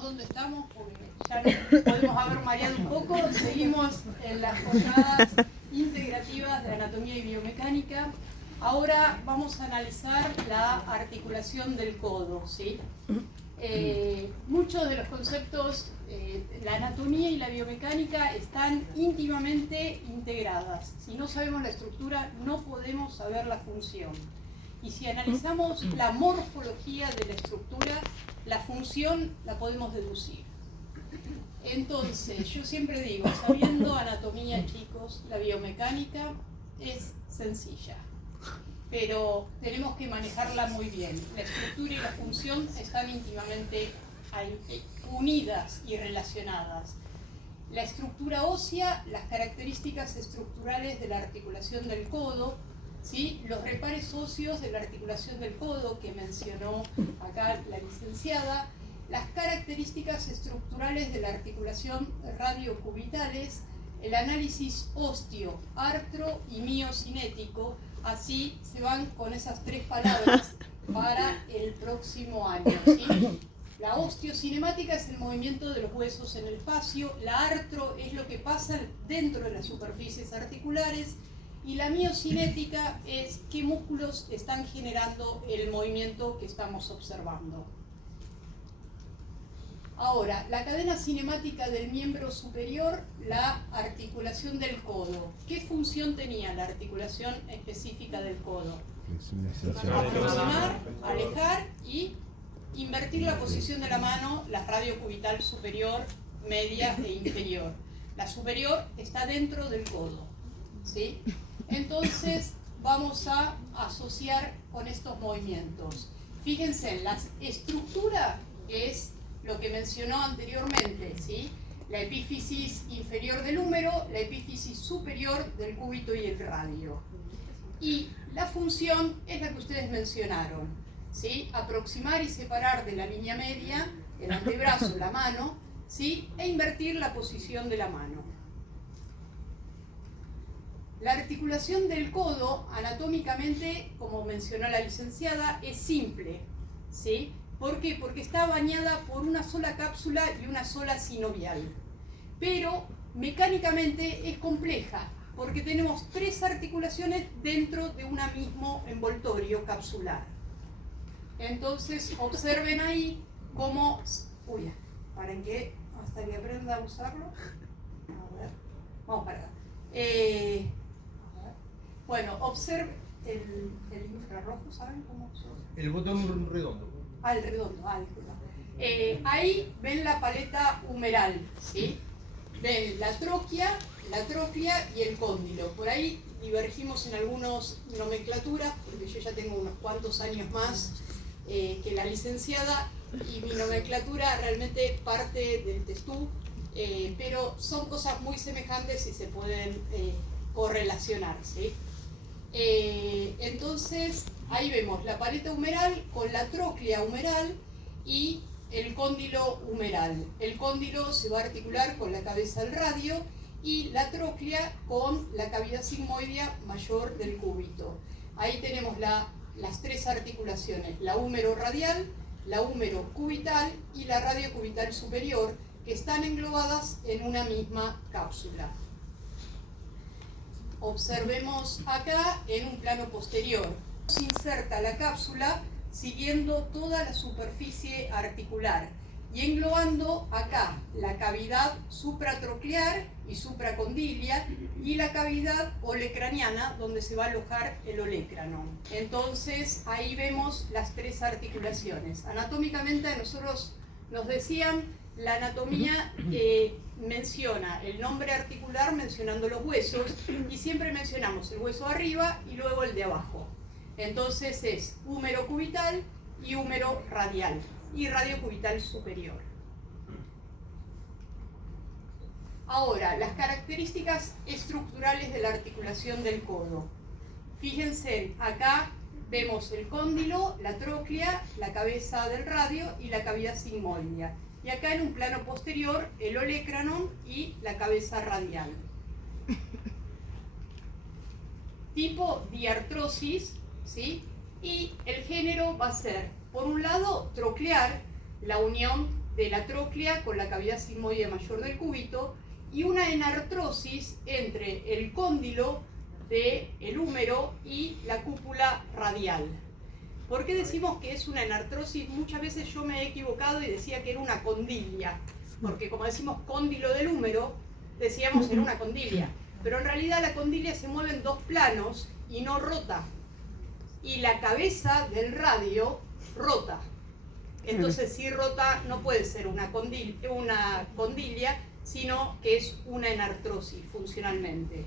decimos dónde estamos porque ya nos podemos haber mareado un poco. Seguimos en las jornadas integrativas de anatomía y biomecánica. Ahora vamos a analizar la articulación del codo, ¿sí? Muchos de los conceptos, la anatomía y la biomecánica están íntimamente integradas. Si no sabemos la estructura, no podemos saber la función. Y si analizamos la morfología de la estructura, la función la podemos deducir. Entonces, yo siempre digo, sabiendo anatomía, chicos, la biomecánica es sencilla, pero tenemos que manejarla muy bien. La estructura y la función están íntimamente unidas y relacionadas. La estructura ósea, las características estructurales de la articulación del codo, ¿sí? Los repares óseos de la articulación del codo que mencionó acá la licenciada, las características estructurales de la articulación radiocubitales, el análisis osteo, artro y miocinético. Así se van con esas tres palabras para el próximo año, ¿sí? La osteocinemática es el movimiento de los huesos en el espacio, la artro es lo que pasa dentro de las superficies articulares, y la miocinética es qué músculos están generando el movimiento que estamos observando. Ahora, la cadena cinemática del miembro superior, la articulación del codo. ¿Qué función tenía la articulación específica del codo? Aproximar, alejar y invertir la posición de la mano, la radiocubital superior, media e inferior. La superior está dentro del codo, ¿sí? Entonces vamos a asociar con estos movimientos. Fíjense, la estructura es lo que mencionó anteriormente, ¿sí? La epífisis inferior del húmero, la epífisis superior del cúbito y el radio. Y la función es la que ustedes mencionaron, ¿sí? Aproximar y separar de la línea media el antebrazo, la mano, ¿sí? E invertir la posición de la mano. La articulación del codo, anatómicamente, como mencionó la licenciada, es simple, ¿sí? ¿Por qué? Porque está bañada por una sola cápsula y una sola sinovial. Pero mecánicamente es compleja, porque tenemos tres articulaciones dentro de un mismo envoltorio capsular. Entonces, observen ahí cómo... Uy, ¿para qué? Hasta que aprenda a usarlo. A ver, vamos para acá. Bueno, observen el infrarrojo, ¿saben cómo se usa? El botón redondo. Ah, el redondo, disculpa. Ahí ven la paleta humeral, ¿sí? Ven la tróquea y el cóndilo. Por ahí divergimos en algunas nomenclaturas, porque yo ya tengo unos cuantos años más que la licenciada, y mi nomenclatura realmente parte del testú, pero son cosas muy semejantes y se pueden correlacionar, ¿sí? Entonces, ahí vemos la paleta humeral con la tróclea humeral y el cóndilo humeral. El cóndilo se va a articular con la cabeza del radio y la tróclea con la cavidad sigmoidea mayor del cúbito. Ahí tenemos las tres articulaciones, la húmero radial, la húmero cubital y la radiocubital superior, que están englobadas en una misma cápsula. Observemos acá en un plano posterior. Se inserta la cápsula siguiendo toda la superficie articular y englobando acá la cavidad supratroclear y supracondilia y la cavidad olecraniana donde se va a alojar el olecrano. Entonces ahí vemos las tres articulaciones. Anatómicamente a nosotros nos decían la anatomía menciona el nombre articular mencionando los huesos y siempre mencionamos el hueso arriba y luego el de abajo. Entonces es húmero cubital y húmero radial y radiocubital superior. Ahora, las características estructurales de la articulación del codo. Fíjense, acá vemos el cóndilo, la tróclea, la cabeza del radio y la cavidad sigmoidea. Y acá en un plano posterior, el olecranon y la cabeza radial. Tipo diartrosis, ¿sí? Y el género va a ser, por un lado, troclear, la unión de la tróclea con la cavidad sigmoidea mayor del cúbito y una enartrosis entre el cóndilo del húmero y la cúpula radial. ¿Por qué decimos que es una enartrosis? Muchas veces yo me he equivocado y decía que era una condilia, porque como decimos cóndilo del húmero, decíamos era una condilia, pero en realidad la condilia se mueve en dos planos y no rota, y la cabeza del radio rota. Entonces si rota no puede ser una condilia, sino que es una enartrosis funcionalmente.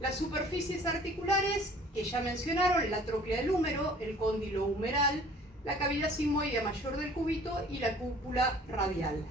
Las superficies articulares que ya mencionaron, la tróclea del húmero, el cóndilo humeral, la cavidad sigmoidea mayor del cúbito y la cúpula radial.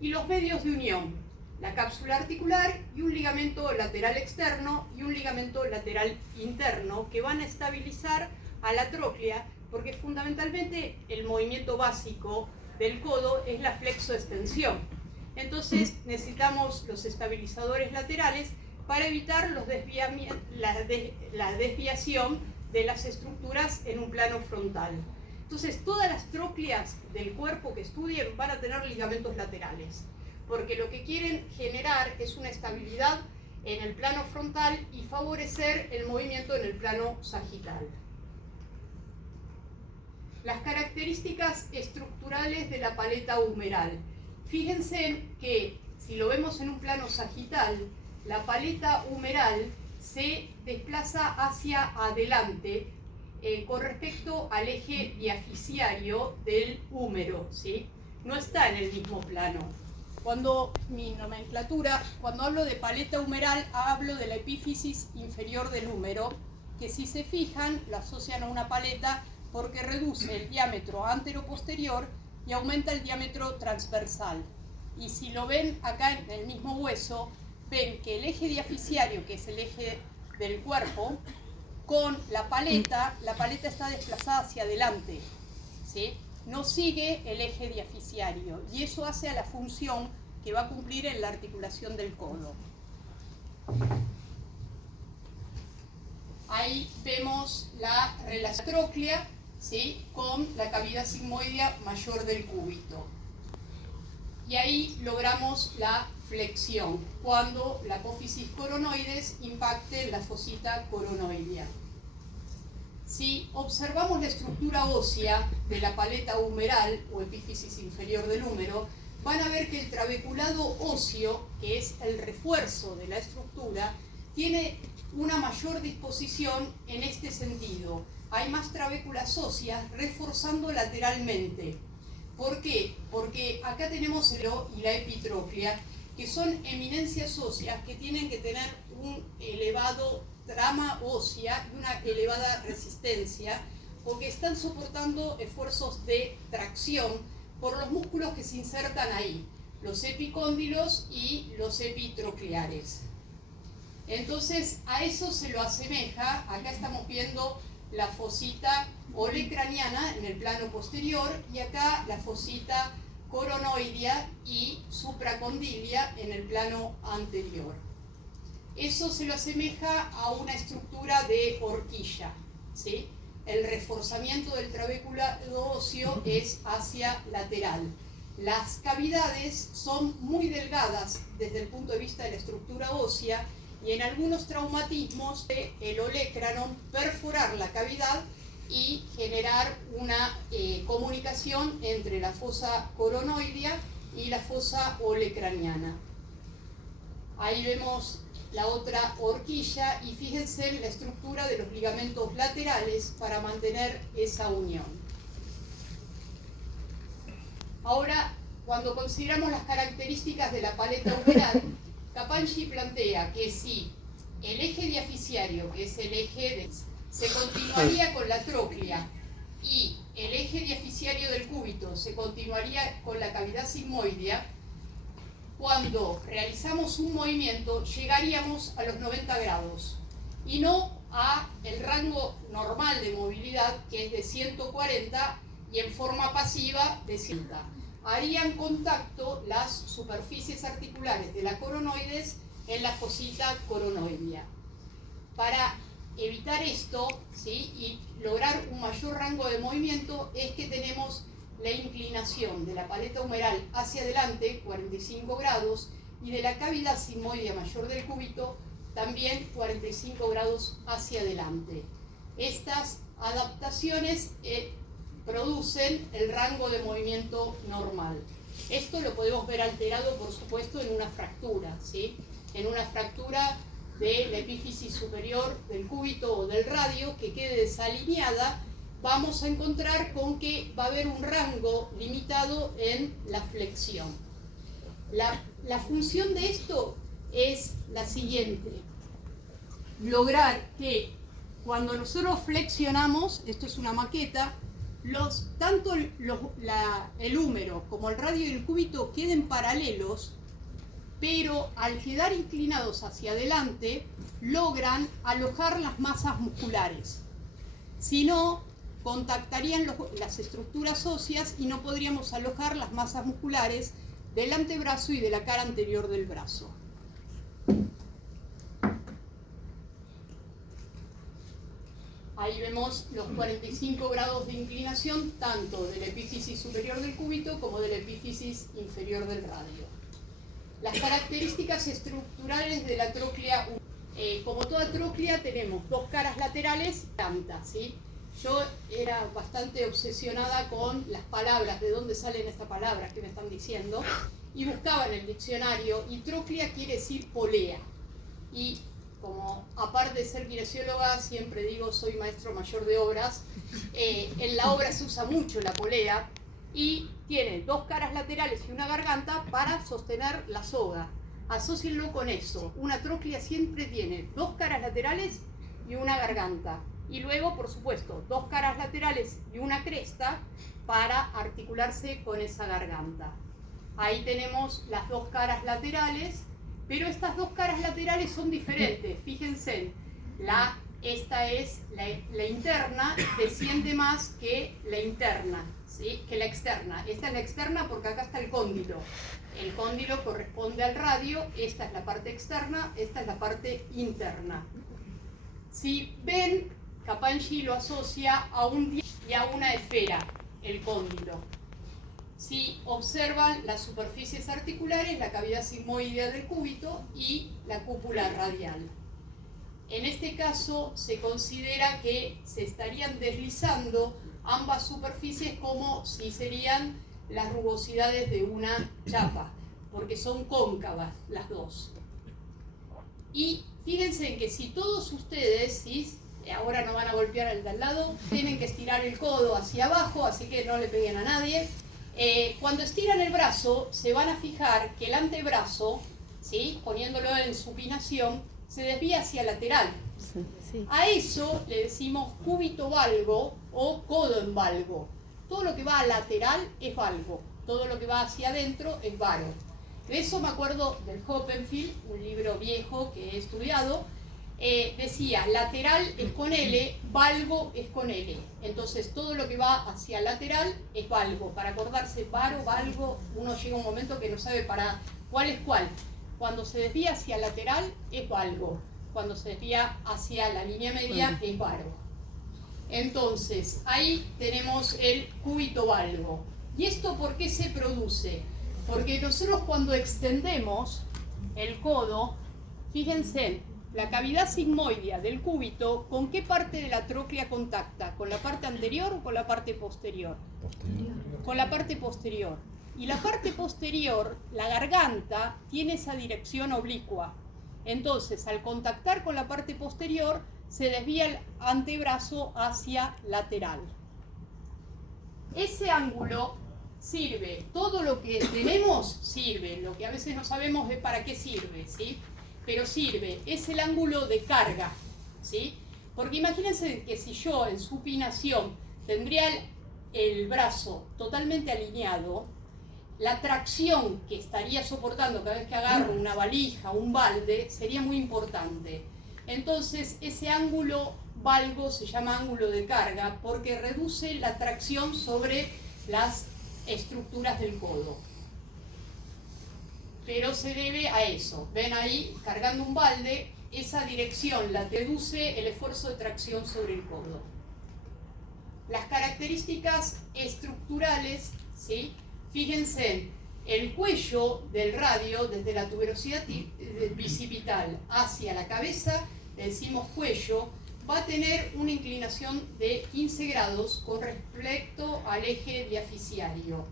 Y los medios de unión, la cápsula articular y un ligamento lateral externo y un ligamento lateral interno que van a estabilizar a la tróclea, porque fundamentalmente el movimiento básico del codo es la flexoextensión. Entonces necesitamos los estabilizadores laterales para evitar la desviación de las estructuras en un plano frontal. Entonces todas las trócleas del cuerpo que estudien van a tener ligamentos laterales, porque lo que quieren generar es una estabilidad en el plano frontal y favorecer el movimiento en el plano sagital. Las características estructurales de la paleta humeral. Fíjense que si lo vemos en un plano sagital, la paleta humeral se desplaza hacia adelante con respecto al eje diafisiario del húmero, ¿sí? No está en el mismo plano. Cuando mi nomenclatura, cuando hablo de paleta humeral, hablo de la epífisis inferior del húmero, que si se fijan, la asocian a una paleta porque reduce el diámetro antero-posterior y aumenta el diámetro transversal. Y si lo ven acá en el mismo hueso, ven que el eje diafisiario, que es el eje del cuerpo, con la paleta está desplazada hacia adelante, ¿sí? No sigue el eje diafisiario y eso hace a la función que va a cumplir en la articulación del codo. Ahí vemos la relación tróclea, ¿sí?, con la cavidad sigmoidea mayor del cúbito. Y ahí logramos la flexión, cuando la apófisis coronoides impacte en la fosita coronoidea. Si observamos la estructura ósea de la paleta humeral o epífisis inferior del húmero, van a ver que el trabeculado óseo, que es el refuerzo de la estructura, tiene una mayor disposición en este sentido. Hay más trabéculas óseas reforzando lateralmente. ¿Por qué? Porque acá tenemos el y la epitróclea, que son eminencias óseas que tienen que tener un elevado trama ósea y una elevada resistencia, porque están soportando esfuerzos de tracción por los músculos que se insertan ahí, los epicóndilos y los epitrocleares. Entonces a eso se lo asemeja, acá estamos viendo la fosita olecraniana en el plano posterior y acá la fosita coronoidea y supracondilia en el plano anterior. Eso se lo asemeja a una estructura de horquilla, ¿sí? El reforzamiento del trabéculo óseo es hacia lateral. Las cavidades son muy delgadas desde el punto de vista de la estructura ósea y en algunos traumatismos el olecranon perforar la cavidad y generar una comunicación entre la fosa coronoidea y la fosa olecraniana. Ahí vemos la otra horquilla y fíjense en la estructura de los ligamentos laterales para mantener esa unión. Ahora, cuando consideramos las características de la paleta humeral, Capanghi plantea que si el eje diafisiario, que es el eje se continuaría con la tróclea y el eje diafisiario del cúbito se continuaría con la cavidad sigmoidea, cuando realizamos un movimiento llegaríamos a los 90 grados y no a el rango normal de movilidad, que es de 140 y en forma pasiva de 100. Harían contacto las superficies articulares de la coronoides en la fosita coronoidea. Para evitar esto, ¿sí?, y lograr un mayor rango de movimiento, es que tenemos la inclinación de la paleta humeral hacia adelante, 45 grados, y de la cavidad sigmoidea mayor del cúbito, también 45 grados hacia adelante. Estas adaptaciones producen el rango de movimiento normal. Esto lo podemos ver alterado, por supuesto, en una fractura, ¿sí? En una fractura de la epífisis superior del cúbito o del radio que quede desalineada, vamos a encontrar con que va a haber un rango limitado en la flexión. La función de esto es la siguiente: lograr que cuando nosotros flexionamos, esto es una maqueta, tanto el húmero como el radio y el cúbito queden paralelos, pero al quedar inclinados hacia adelante logran alojar las masas musculares. Si no, contactarían las estructuras óseas y no podríamos alojar las masas musculares del antebrazo y de la cara anterior del brazo. Ahí vemos los 45 grados de inclinación tanto de la epífisis superior del cúbito como de la epífisis inferior del radio. Las características estructurales de la tróclea, como toda tróclea tenemos dos caras laterales, ¿sí? Yo era bastante obsesionada con las palabras, de dónde salen estas palabras que me están diciendo, y buscaba en el diccionario, y tróclea quiere decir polea. Y como aparte de ser kinesióloga, siempre digo soy maestro mayor de obras, en la obra se usa mucho la polea, y tiene dos caras laterales y una garganta para sostener la soga. Asócienlo con eso. Una tróclea siempre tiene dos caras laterales y una garganta. Y luego, por supuesto, dos caras laterales y una cresta para articularse con esa garganta. Ahí tenemos las dos caras laterales, pero estas dos caras laterales son diferentes. Fíjense, esta es la interna, desciende más que la interna, ¿sí? Que la externa. Esta es la externa porque acá está el cóndilo. El cóndilo corresponde al radio, esta es la parte externa, esta es la parte interna. Si ven, Kaplan-G lo asocia a un disco y a una esfera, el cóndilo. Si observan las superficies articulares, la cavidad sigmoidea del cúbito y la cúpula radial. En este caso se considera que se estarían deslizando ambas superficies como si serían las rugosidades de una chapa, porque son cóncavas las dos. Y fíjense en que si todos ustedes, ¿sí? Ahora no van a golpear al de al lado, tienen que estirar el codo hacia abajo, así que no le peguen a nadie. Cuando estiran el brazo, se van a fijar que el antebrazo, ¿sí? Poniéndolo en supinación, se desvía hacia lateral. Sí, sí. A eso le decimos cúbito valgo o codo en valgo. Todo lo que va a lateral es valgo, todo lo que va hacia adentro es varo. De eso me acuerdo del Hoppenfield, un libro viejo que he estudiado. Decía, lateral es con L, valgo es con L. Entonces todo lo que va hacia lateral es valgo. Para acordarse varo, valgo, uno llega a un momento que no sabe para cuál es cuál. Cuando se desvía hacia lateral es valgo. Cuando se desvía hacia la línea media es varo. Entonces ahí tenemos el cúbito valgo. ¿Y esto por qué se produce? Porque nosotros cuando extendemos el codo, fíjense, la cavidad sigmoidea del cúbito, ¿con qué parte de la tróclea contacta? ¿Con la parte anterior o con la parte posterior? Con la parte posterior. Y la parte posterior, la garganta, tiene esa dirección oblicua. Entonces, al contactar con la parte posterior, se desvía el antebrazo hacia lateral. Ese ángulo sirve. Todo lo que tenemos sirve. Lo que a veces no sabemos es para qué sirve, ¿sí? Pero sirve, es el ángulo de carga, ¿sí? Porque imagínense que si yo en supinación tendría el brazo totalmente alineado, la tracción que estaría soportando cada vez que agarro una valija, un balde, sería muy importante. Entonces ese ángulo valgo se llama ángulo de carga porque reduce la tracción sobre las estructuras del codo. Pero se debe a eso. Ven ahí, cargando un balde, esa dirección la reduce el esfuerzo de tracción sobre el codo. Las características estructurales, ¿sí? Fíjense, el cuello del radio, desde la tuberosidad bicipital hacia la cabeza, le decimos cuello, va a tener una inclinación de 15 grados con respecto al eje diaficiario.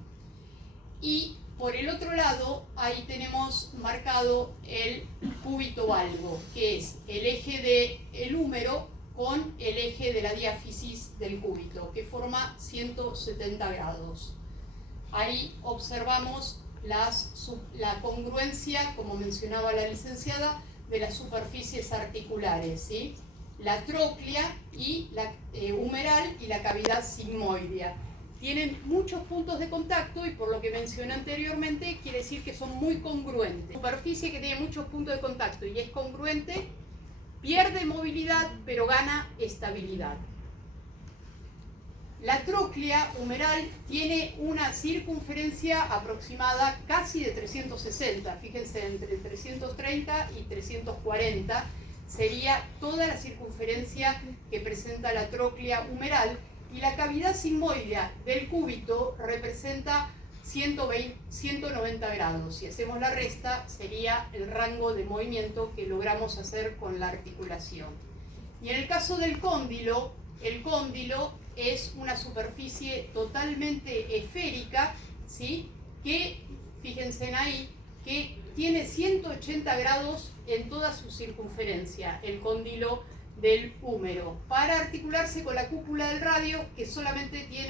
Y por el otro lado, ahí tenemos marcado el cúbito valgo, que es el eje del húmero con el eje de la diáfisis del cúbito, que forma 170 grados. Ahí observamos la congruencia, como mencionaba la licenciada, de las superficies articulares, ¿sí? La tróclea y la humeral y la cavidad sigmoidea. Tienen muchos puntos de contacto y por lo que mencioné anteriormente, quiere decir que son muy congruentes. Superficie que tiene muchos puntos de contacto y es congruente, pierde movilidad pero gana estabilidad. La tróclea humeral tiene una circunferencia aproximada casi de 360, fíjense, entre 330 y 340 sería toda la circunferencia que presenta la tróclea humeral, y la cavidad sigmoidea del cúbito representa 190 grados. Si hacemos la resta, sería el rango de movimiento que logramos hacer con la articulación. Y en el caso del cóndilo, el cóndilo es una superficie totalmente esférica, ¿sí? Que, fíjense ahí, que tiene 180 grados en toda su circunferencia, el cóndilo del húmero, para articularse con la cúpula del radio, que solamente tiene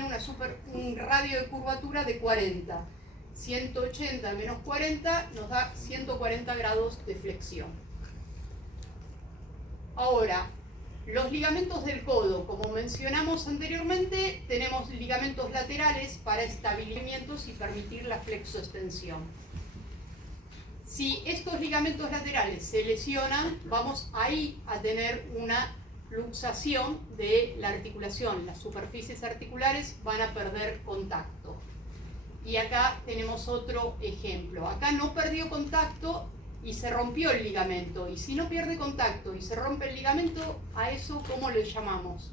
un radio de curvatura de 40. 180 menos 40 nos da 140 grados de flexión. Ahora, los ligamentos del codo, como mencionamos anteriormente, tenemos ligamentos laterales para estabilizamientos y permitir la flexoextensión. Si estos ligamentos laterales se lesionan, vamos ahí a tener una luxación de la articulación. Las superficies articulares van a perder contacto. Y acá tenemos otro ejemplo. Acá no perdió contacto y se rompió el ligamento. Y si no pierde contacto y se rompe el ligamento, a eso ¿cómo le llamamos?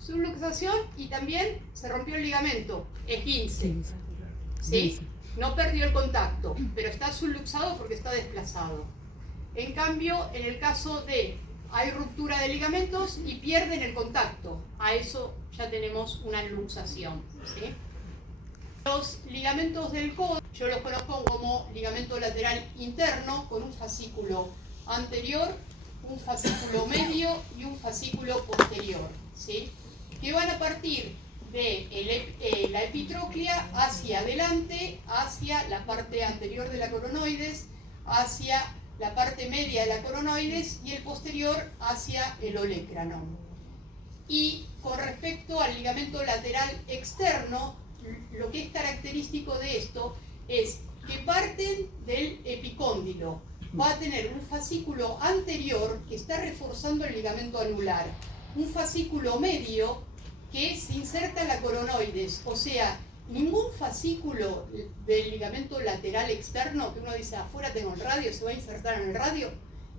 Subluxación, y también se rompió el ligamento, esguince. ¿Sí? No perdió el contacto, pero está subluxado porque está desplazado. En cambio, en el caso de hay ruptura de ligamentos y pierden el contacto, a eso ya tenemos una luxación, ¿sí? Los ligamentos del codo, yo los conozco como ligamento lateral interno con un fascículo anterior, un fascículo medio y un fascículo posterior, ¿sí? Que van a partir de la epitróclea hacia adelante, hacia la parte anterior de la coronoides, hacia la parte media de la coronoides y el posterior hacia el olecrano. Y con respecto al ligamento lateral externo, lo que es característico de esto es que parten del epicóndilo. Va a tener un fascículo anterior que está reforzando el ligamento anular, un fascículo medio que se inserta en la coronoides, o sea, ningún fascículo del ligamento lateral externo, que uno dice afuera tengo el radio, se va a insertar en el radio,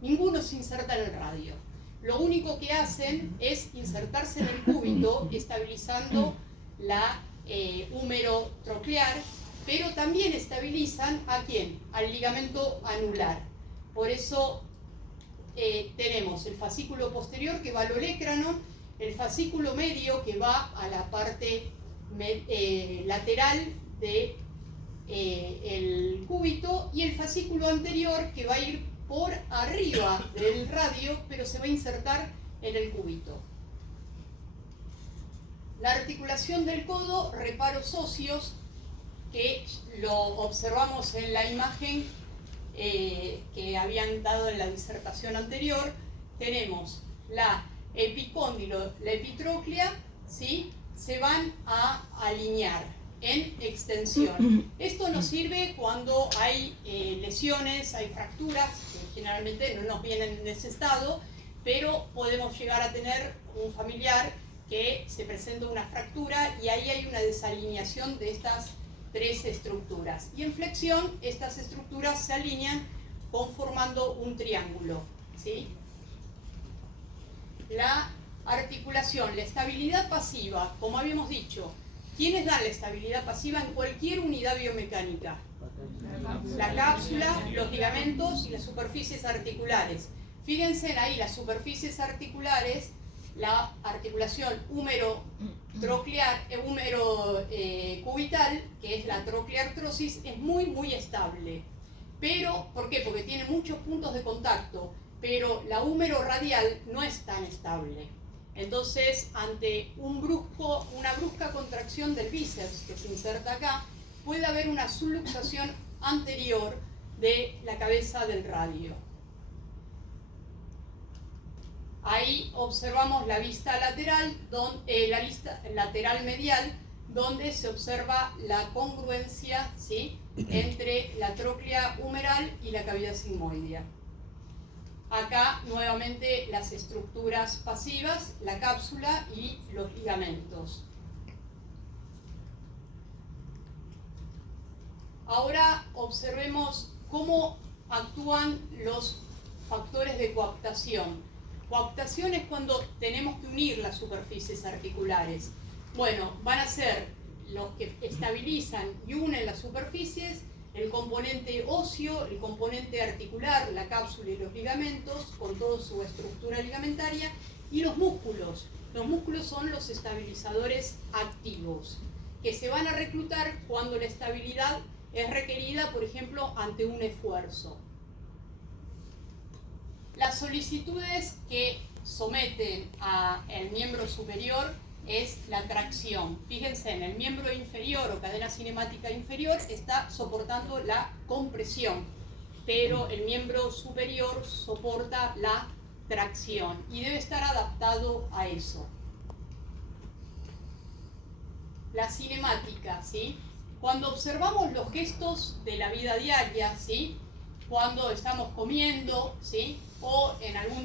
ninguno se inserta en el radio. Lo único que hacen es insertarse en el cúbito, estabilizando la húmero troclear, pero también estabilizan ¿a quién? Al ligamento anular. Por eso tenemos el fascículo posterior que va al olecrano, el fascículo medio que va a la parte lateral del cúbito y el fascículo anterior que va a ir por arriba del radio pero se va a insertar en el cúbito. La articulación del codo, reparos óseos, que lo observamos en la imagen que habían dado en la disertación anterior. Tenemos la epicóndilo, la epitróclea, ¿sí? Se van a alinear en extensión. Esto nos sirve cuando hay lesiones, hay fracturas, que generalmente no nos vienen en ese estado, pero podemos llegar a tener un familiar que se presenta una fractura y ahí hay una desalineación de estas tres estructuras. Y en flexión, estas estructuras se alinean conformando un triángulo, ¿sí? La articulación, la estabilidad pasiva, como habíamos dicho, ¿quiénes dan la estabilidad pasiva en cualquier unidad biomecánica? La cápsula, los ligamentos y las superficies articulares. Fíjense ahí, las superficies articulares, la articulación húmero-cubital, que es la trocleartrosis, es muy estable. Pero, ¿por qué? Porque tiene muchos puntos de contacto, pero la húmero-radial no es tan estable. Entonces, ante una brusca contracción del bíceps que se inserta acá, puede haber una subluxación anterior de la cabeza del radio. Ahí observamos la vista lateral, lateral medial, donde se observa la congruencia, ¿sí?, entre la tróclea humeral y la cavidad sigmoidea. Acá nuevamente las estructuras pasivas, la cápsula y los ligamentos. Ahora observemos cómo actúan los factores de coaptación. Coaptación es cuando tenemos que unir las superficies articulares. Bueno, van a ser los que estabilizan y unen las superficies, el componente óseo, el componente articular, la cápsula y los ligamentos, con toda su estructura ligamentaria, y los músculos. Los músculos son los estabilizadores activos, que se van a reclutar cuando la estabilidad es requerida, por ejemplo, ante un esfuerzo. Las solicitudes que someten al miembro superior es la tracción. Fíjense, en el miembro inferior o cadena cinemática inferior está soportando la compresión, pero el miembro superior soporta la tracción y debe estar adaptado a eso. La cinemática, ¿sí? Cuando observamos los gestos de la vida diaria, ¿sí?, cuando estamos comiendo, ¿sí?, o en algún